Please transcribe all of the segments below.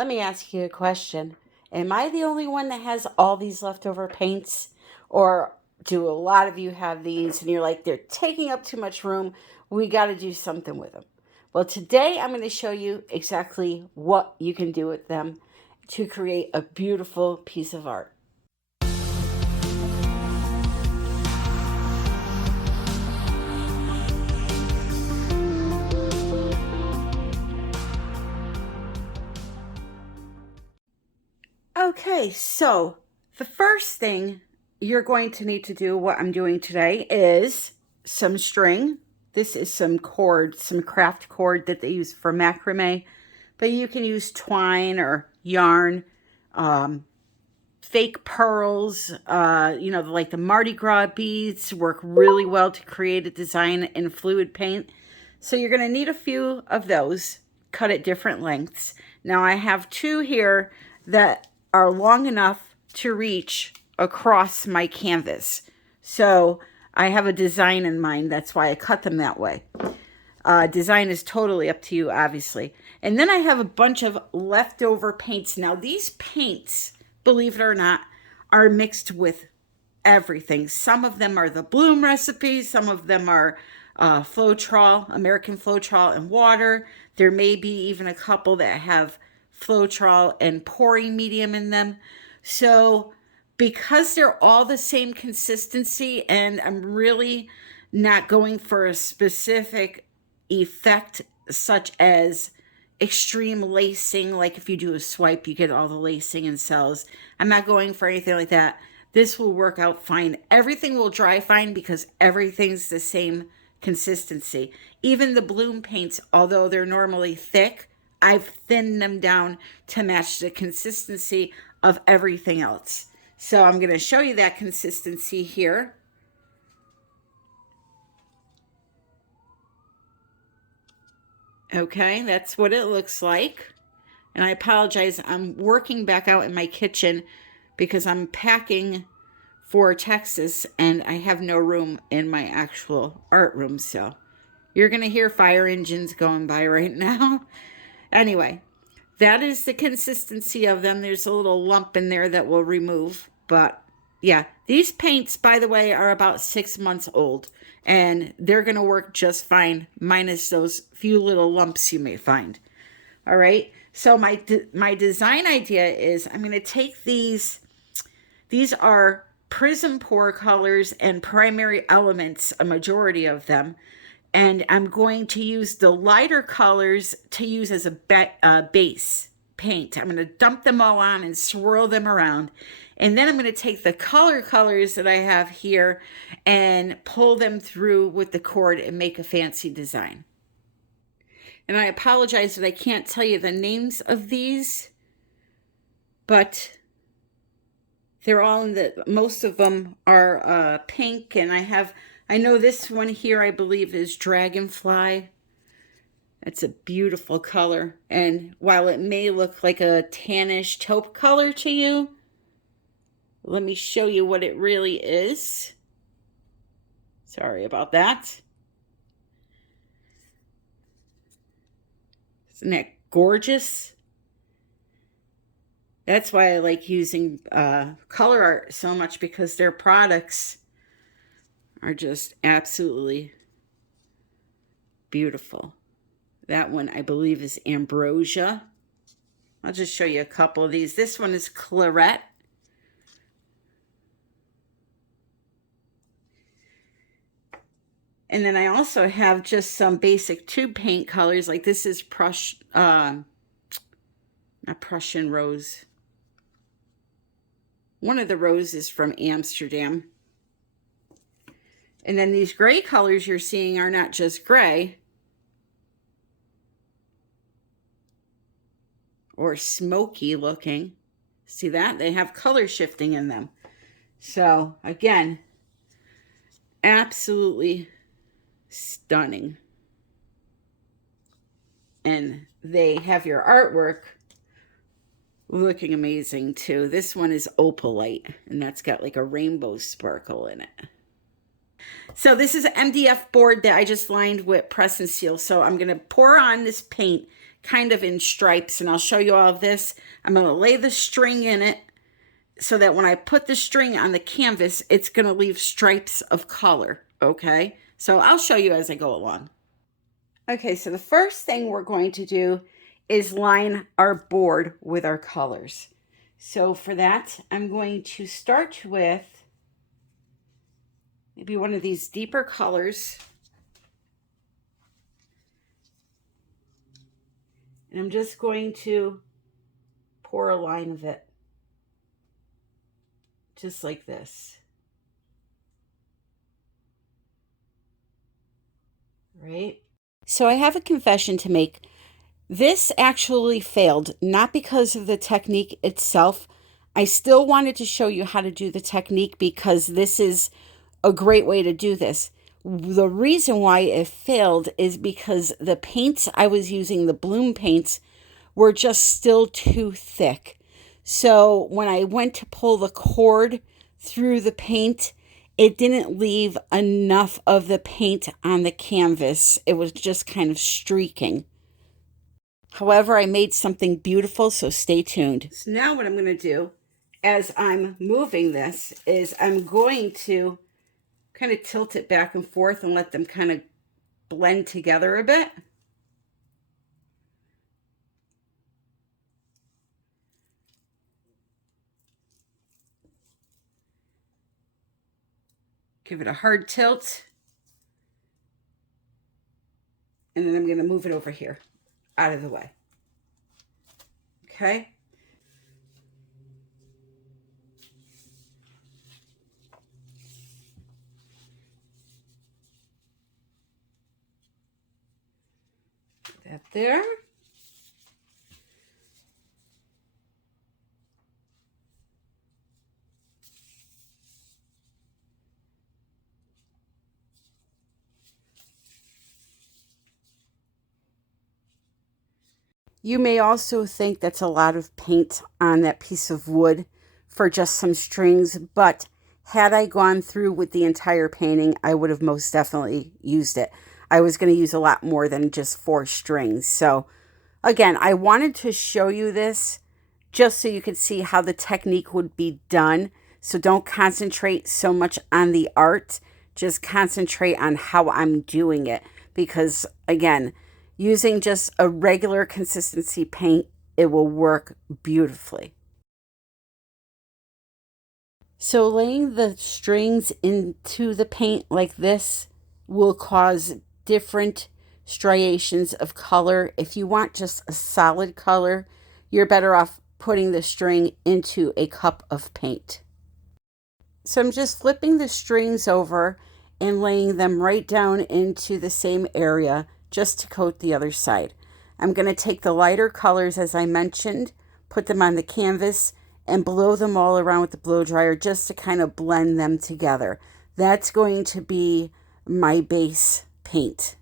Let me ask you a question. Am I the only one that has all these leftover paints? Or do a lot of you have these and you're like, they're taking up too much room? We got to do something with them. Well, today I'm going to show you exactly what you can do with them to create a beautiful piece of art. Okay, so the first thing you're going to need to do, what I'm doing today, is some string. This is some cord, some craft cord that they use for macrame, but you can use twine or yarn, fake pearls, like the Mardi Gras beads work really well to create a design in fluid paint. So you're going to need a few of those, cut at different lengths. Now I have two here that are long enough to reach across my canvas. So I have a design in mind. That's why I cut them that way. Design is totally up to you, obviously. And then I have a bunch of leftover paints. Now these paints, believe it or not, are mixed with everything. Some of them are the Bloom recipes. Some of them are FLOETROL, American FLOETROL and water. There may be even a couple that have FLOETROL and pouring medium in them. So because they're all the same consistency and I'm really not going for a specific effect such as extreme lacing, like if you do a swipe you get all the lacing in cells. I'm not going for anything like that. This will work out fine. Everything will dry fine because everything's the same consistency. Even the Bloom paints, although they're normally thick, I've thinned them down to match the consistency of everything else. So I'm going to show you that consistency here. Okay, that's what it looks like. And I apologize, I'm working back out in my kitchen because I'm packing for Texas and I have no room in my actual art room. So you're going to hear fire engines going by right now. Anyway, that is the consistency of them. There's a little lump in there that we'll remove. But yeah, these paints, by the way, are about 6 months old. And they're going to work just fine, minus those few little lumps you may find. All right. So my design idea is I'm going to take these. These are prism pour colors and primary elements, a majority of them. And I'm going to use the lighter colors to use as a base paint. I'm going to dump them all on and swirl them around. And then I'm going to take the colors that I have here and pull them through with the cord and make a fancy design. And I apologize that I can't tell you the names of these, but they're all in the, most of them are pink, and I know this one here I believe is Dragonfly. It's a beautiful color, and while it may look like a tannish taupe color to you, let me show you what it really is. Sorry about that. Isn't that gorgeous? That's why I like using Colourarte so much, because their products are just absolutely beautiful. That one I believe is Ambrosia. I'll just show you a couple of these. This one is Colourarte. And then I also have just some basic tube paint colors. Like this is not Persian Rose. One of the roses from Amsterdam. And then these gray colors you're seeing are not just gray or smoky looking. See that? They have color shifting in them. So again, absolutely stunning. And they have your artwork looking amazing too. This one is Opalite, and that's got like a rainbow sparkle in it. So this is an MDF board that I just lined with press and seal. So I'm going to pour on this paint, kind of in stripes, and I'll show you all of this. I'm going to lay the string in it so that when I put the string on the canvas, it's going to leave stripes of color, okay? So I'll show you as I go along. Okay, so the first thing we're going to do is line our board with our colors. So for that, I'm going to start with maybe one of these deeper colors. And I'm just going to pour a line of it. Just like this. Right? So I have a confession to make. This actually failed, not because of the technique itself. I still wanted to show you how to do the technique because this is a great way to do this. The reason why it failed is because the paints I was using, the bloom paints, were just still too thick. So when I went to pull the cord through the paint, it didn't leave enough of the paint on the canvas. It was just kind of streaking. However, I made something beautiful, so stay tuned. So now what I'm going to do as I'm moving this is I'm going to kind of tilt it back and forth and let them kind of blend together a bit. Give it a hard tilt. And then I'm going to move it over here, out of the way. Okay. Put that there. You may also think that's a lot of paint on that piece of wood for just some strings, but had I gone through with the entire painting, I would have most definitely used it. I was going to use a lot more than just 4 strings. So again, I wanted to show you this just so you could see how the technique would be done. So don't concentrate so much on the art, just concentrate on how I'm doing it. Because again, using just a regular consistency paint, it will work beautifully. So laying the strings into the paint like this will cause different striations of color. If you want just a solid color, you're better off putting the string into a cup of paint. So I'm just flipping the strings over and laying them right down into the same area just to coat the other side. I'm going to take the lighter colors, as I mentioned, put them on the canvas and blow them all around with the blow dryer just to kind of blend them together. That's going to be my base paint.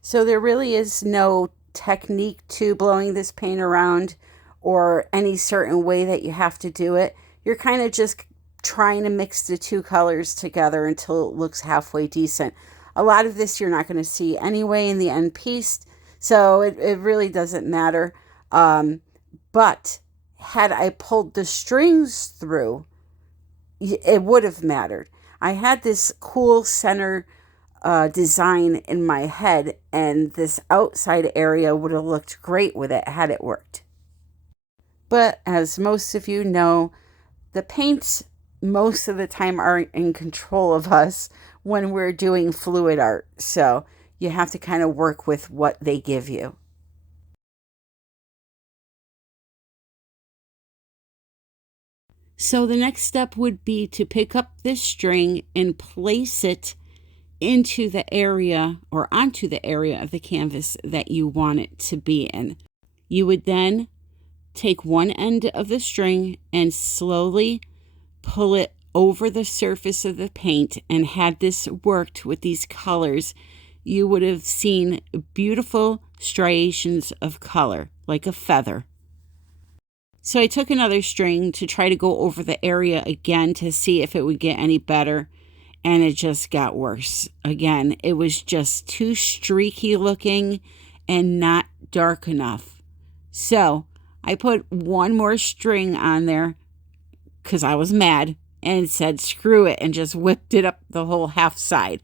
So there really is no technique to blowing this paint around or any certain way that you have to do it. You're kind of just trying to mix the 2 colors together until it looks halfway decent. A lot of this you're not going to see anyway in the end piece, so it really doesn't matter. But had I pulled the strings through, it would have mattered. I had this cool center design in my head, and this outside area would have looked great with it had it worked. But as most of you know, the paints most of the time aren't in control of us when we're doing fluid art. So you have to kind of work with what they give you. So the next step would be to pick up this string and place it into the area or onto the area of the canvas that you want it to be in. You would then take one end of the string and slowly pull it over the surface of the paint, and had this worked with these colors, you would have seen beautiful striations of color, like a feather. So I took another string to try to go over the area again to see if it would get any better. And it just got worse. Again, it was just too streaky looking and not dark enough. So I put one more string on there because I was mad and said, screw it, and just whipped it up the whole half side.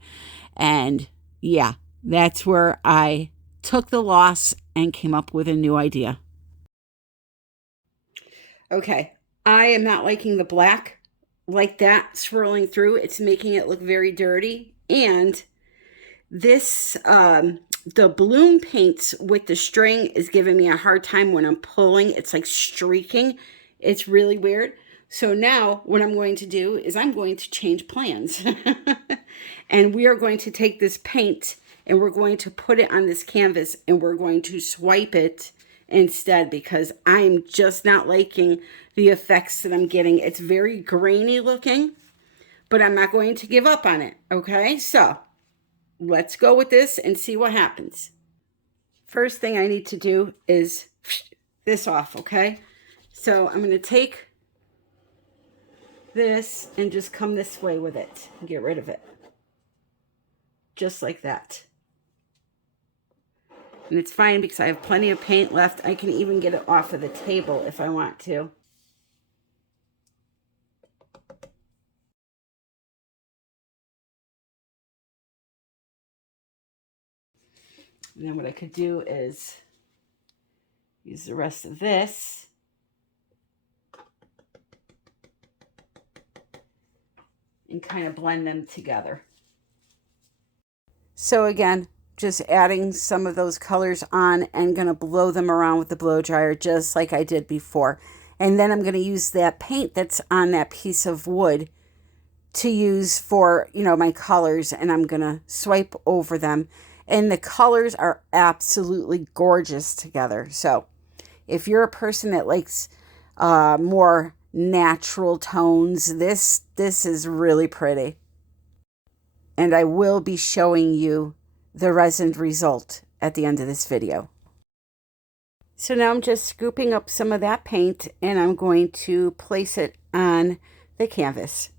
And yeah, that's where I took the loss and came up with a new idea. Okay, I am not liking the black like that swirling through. It's making it look very dirty. And this, the bloom paints with the string is giving me a hard time when I'm pulling. It's like streaking. It's really weird. So now what I'm going to do is I'm going to change plans. And we are going to take this paint and we're going to put it on this canvas and we're going to swipe it instead, because I'm just not liking the effects that I'm getting. It's very grainy looking, but I'm not going to give up on it. Okay, so let's go with this and see what happens. First thing I need to do is this off, okay? So I'm going to take this and just come this way with it and get rid of it. Just like that. And it's fine because I have plenty of paint left. I can even get it off of the table if I want to. And then what I could do is use the rest of this and kind of blend them together. So again, just adding some of those colors on and going to blow them around with the blow dryer just like I did before. And then I'm going to use that paint that's on that piece of wood to use for, you know, my colors, and I'm going to swipe over them. And the colors are absolutely gorgeous together. So if you're a person that likes more natural tones, this is really pretty. And I will be showing you the resin result at the end of this video. So now I'm just scooping up some of that paint and I'm going to place it on the canvas.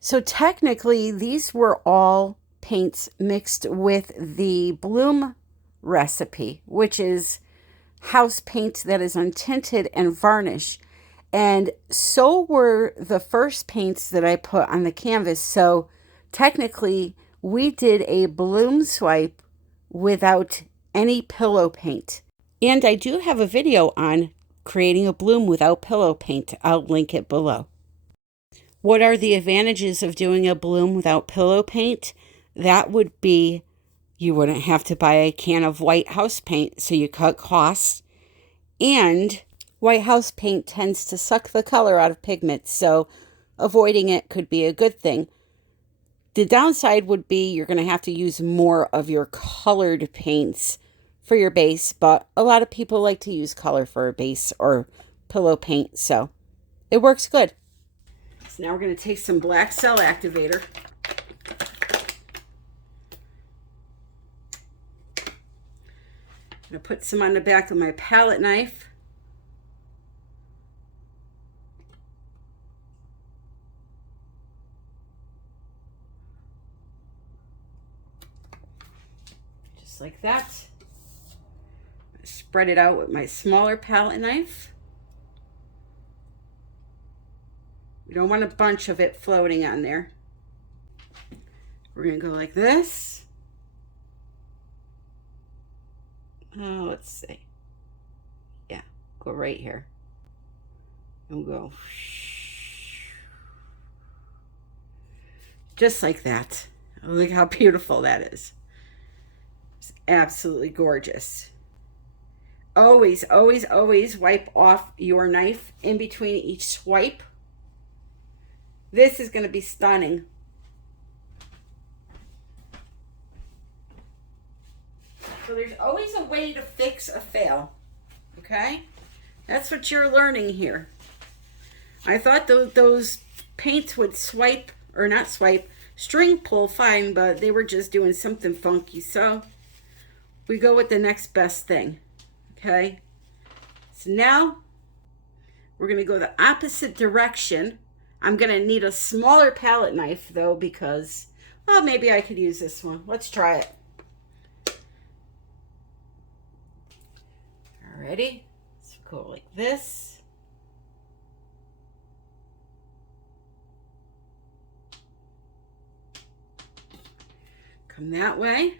So technically these were all paints mixed with the bloom recipe, which is house paint that is untinted and varnish. And so were the first paints that I put on the canvas. So technically we did a bloom swipe without any pillow paint. And I do have a video on creating a bloom without pillow paint. I'll link it below. What are the advantages of doing a bloom without pillow paint? That would be you wouldn't have to buy a can of white house paint, so you cut costs. And white house paint tends to suck the color out of pigments, so avoiding it could be a good thing. The downside would be you're going to have to use more of your colored paints for your base, but a lot of people like to use color for a base or pillow paint, so it works good. So now we're going to take some black cell activator. I'm going to put some on the back of my palette knife. Like that. Spread it out with my smaller palette knife. We don't want a bunch of it floating on there. We're going to go like this. Oh, let's see. Yeah, go right here. And we'll go just like that. Look how beautiful that is. It's absolutely gorgeous. Always, always, always wipe off your knife in between each swipe. This is going to be stunning. So there's always a way to fix a fail. Okay? That's what you're learning here. I thought those paints would swipe, or not swipe, string pull fine, but they were just doing something funky. So we go with the next best thing. Okay, so now We're going to go the opposite direction. I'm going to need a smaller palette knife though, because, well, maybe I could use this one. Let's try it. Alrighty, let's go like this. Come that way.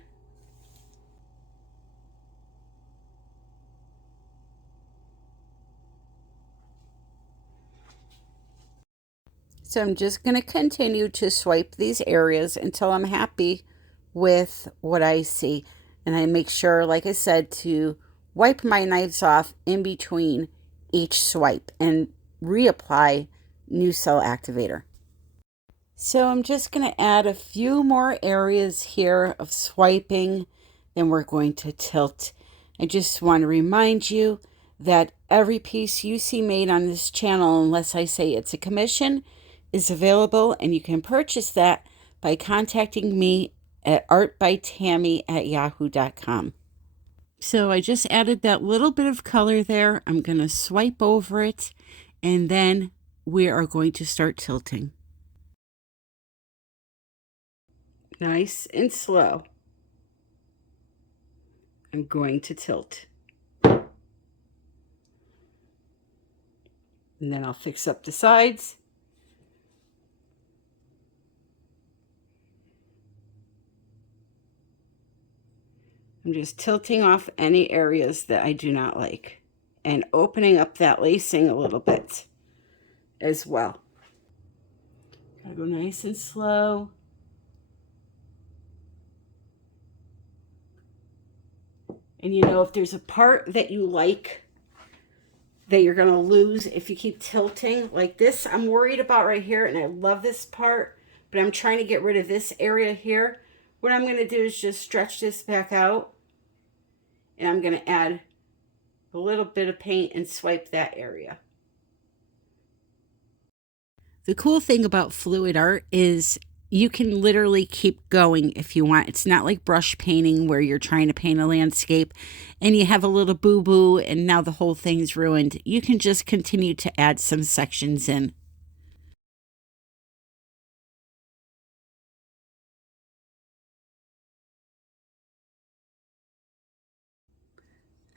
So I'm just going to continue to swipe these areas until I'm happy with what I see. And I make sure, like I said, to wipe my knives off in between each swipe and reapply new cell activator. So I'm just going to add a few more areas here of swiping, then we're going to tilt. I just want to remind you that every piece you see made on this channel, unless I say it's a commission, is available, and you can purchase that by contacting me at artbytammy@yahoo.com. So I just added that little bit of color there. I'm going to swipe over it, and then we are going to start tilting. Nice and slow. I'm going to tilt. And then I'll fix up the sides. I'm just tilting off any areas that I do not like and opening up that lacing a little bit as well. Gotta go nice and slow. And you know, if there's a part that you like that you're gonna lose if you keep tilting like this, I'm worried about right here, and I love this part, but I'm trying to get rid of this area here. What I'm gonna do is just stretch this back out, and I'm gonna add a little bit of paint and swipe that area. The cool thing about fluid art is you can literally keep going if you want. It's not like brush painting where you're trying to paint a landscape and you have a little boo-boo and now the whole thing's ruined. You can just continue to add some sections in.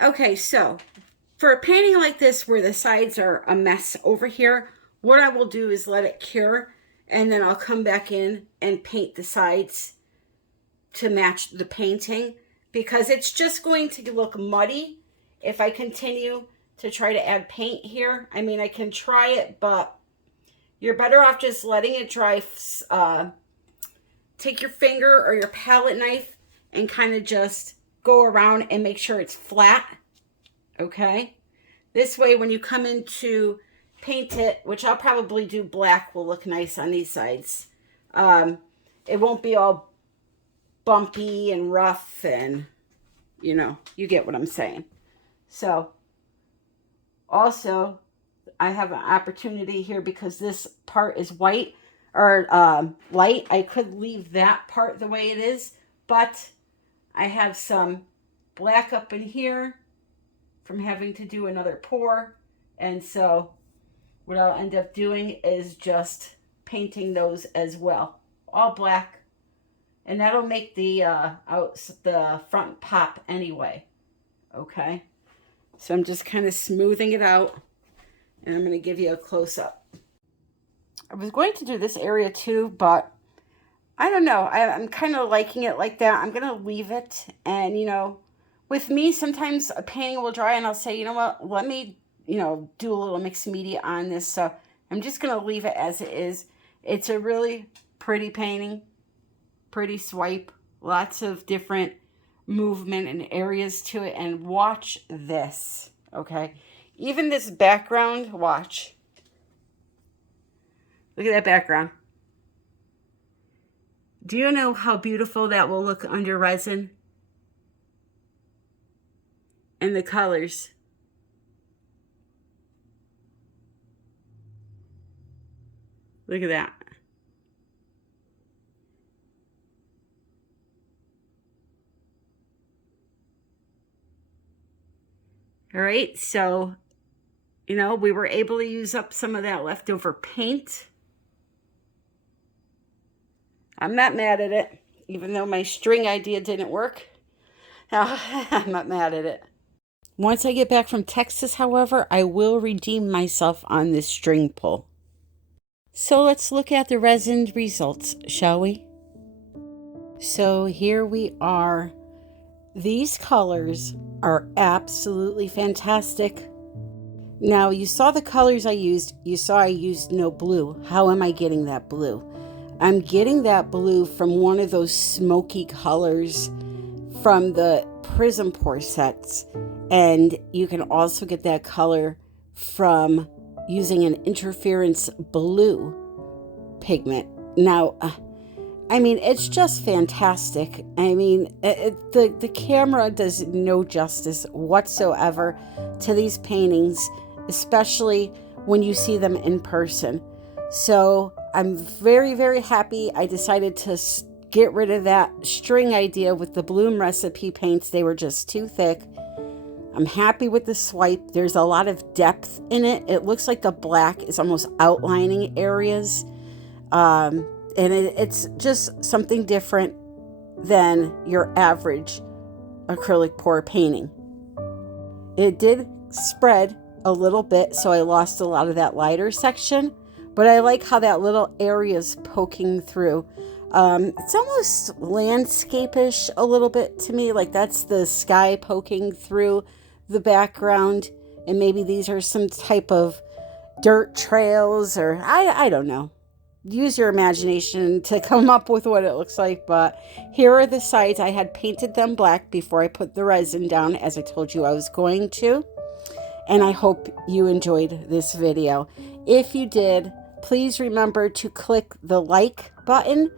Okay, so for a painting like this where the sides are a mess over here, what I will do is let it cure, and then I'll come back in and paint the sides to match the painting, because it's just going to look muddy if I continue to try to add paint here. I mean, I can try it, but you're better off just letting it dry. Take your finger or your palette knife and kind of just go around and make sure it's flat. Okay, this way when you come in to paint it, which I'll probably do black, will look nice on these sides. It won't be all bumpy and rough, and you know, you get what I'm saying. So also I have an opportunity here because this part is white or light. I could leave that part the way it is, but I have some black up in here from having to do another pour, and so what I'll end up doing is just painting those as well, all black, and that'll make the front pop anyway. Okay, so I'm just kind of smoothing it out, and I'm going to give you a close-up. I was going to do this area too, but I don't know, I'm kind of liking it like that. I'm going to leave it, and you know, with me, sometimes a painting will dry and I'll say, you know what, let me, you know, do a little mixed media on this. So I'm just going to leave it as it is. It's a really pretty painting, pretty swipe, lots of different movement and areas to it. And watch this, okay? Even this background, watch. Look at that background. Do you know how beautiful that will look under resin? And the colors. Look at that. All right, so You know, we were able to use up some of that leftover paint. I'm not mad at it, even though my string idea didn't work. I'm not mad at it. Once I get back from Texas, however, I will redeem myself on this string pull. So let's look at the resin results, shall we? So here we are. These colors are absolutely fantastic. Now, you saw the colors I used. You saw I used no blue. How am I getting that blue? I'm getting that blue from one of those smoky colors from the Prism Pour sets. And you can also get that color from using an interference blue pigment. Now, I mean, it's just fantastic. I mean, the camera does no justice whatsoever to these paintings, especially when you see them in person. So I'm very, very happy I decided to get rid of that string idea with the Bloom recipe paints. They were just too thick. I'm happy with the swipe. There's a lot of depth in it. It looks like the black is almost outlining areas. And it's just something different than your average acrylic pour painting. It did spread a little bit, so I lost a lot of that lighter section, but I like how that little area is poking through. It's almost landscape-ish a little bit to me, like that's the sky poking through the background, and maybe these are some type of dirt trails, or I don't know. Use your imagination to come up with what it looks like, but here are the sides. I had painted them black before I put the resin down, as I told you I was going to, and I hope you enjoyed this video. If you did, please remember to click the like button,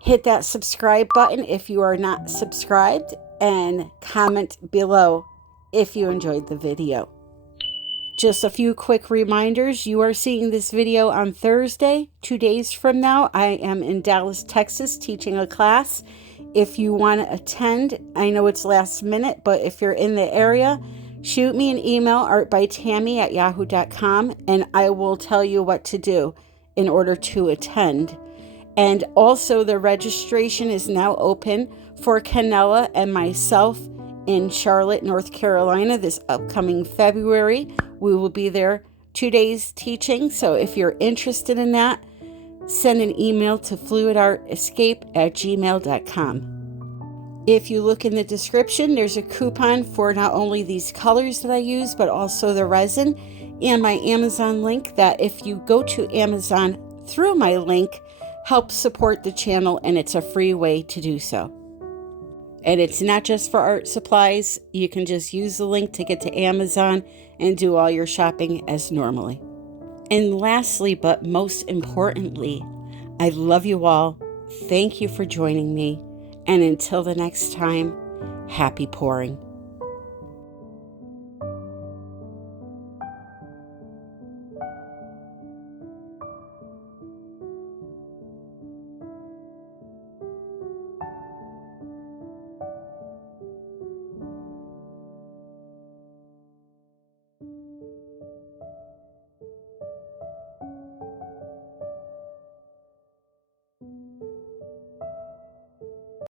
hit that subscribe button if you are not subscribed, and comment below if you enjoyed the video. Just a few quick reminders. You are seeing this video on Thursday. 2 days from now, I am in Dallas, Texas, teaching a class. If you want to attend, I know it's last minute, but if you're in the area, shoot me an email, artbytammy@yahoo.com, and I will tell you what to do in order to attend. And also, the registration is now open for Canella and myself in Charlotte, North Carolina, this upcoming February. We will be there 2 days teaching. So if you're interested in that, send an email to fluidartescape@gmail.com. If you look in the description, there's a coupon for not only these colors that I use, but also the resin and my Amazon link that if you go to Amazon through my link, helps support the channel, and it's a free way to do so. And it's not just for art supplies. You can just use the link to get to Amazon and do all your shopping as normally. And lastly, but most importantly, I love you all. Thank you for joining me. And until the next time, happy pouring.